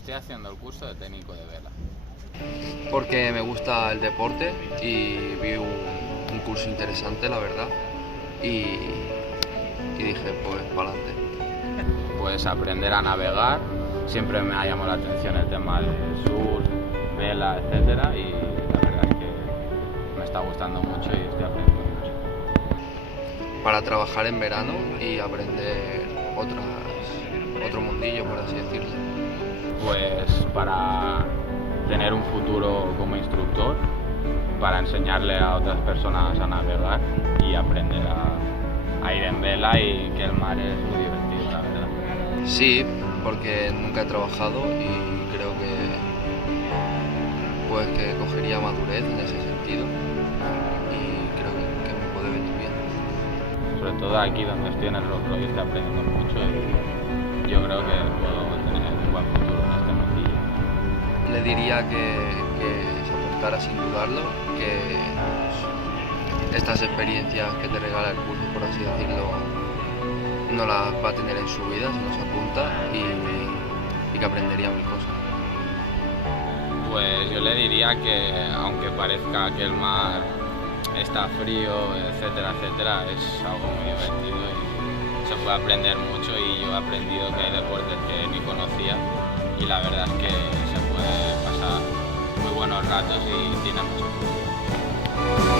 Estoy haciendo el curso de técnico de vela. Porque me gusta el deporte y vi un curso interesante, la verdad, y dije, pues, para adelante. Puedes aprender a navegar, siempre me ha llamado la atención el tema del surf, vela, etcétera, y la verdad es que me está gustando mucho y estoy aprendiendo mucho. Para trabajar en verano y aprender otro mundillo, por así decirlo. Pues para tener un futuro como instructor, para enseñarle a otras personas a navegar y aprender a ir en vela, y que el mar es muy divertido, la verdad. Sí, porque nunca he trabajado y creo que cogería madurez en ese sentido y creo que me puede venir bien. Sobre todo aquí donde estoy en el Rolls-Royce estoy aprendiendo mucho y yo creo que puedo tener un buen futuro en este mundillo. Le diría que se apuntara sin dudarlo, que estas experiencias que te regala el curso, por así decirlo, no las va a tener en su vida si no se apunta y que aprendería mil cosas. Pues yo le diría que aunque parezca que el mar está frío, etcétera, etcétera, es algo muy divertido y se puede aprender mucho, y yo he aprendido que hay deportes que ni conocía y la verdad es que se puede pasar muy buenos ratos y tiene mucho futuro.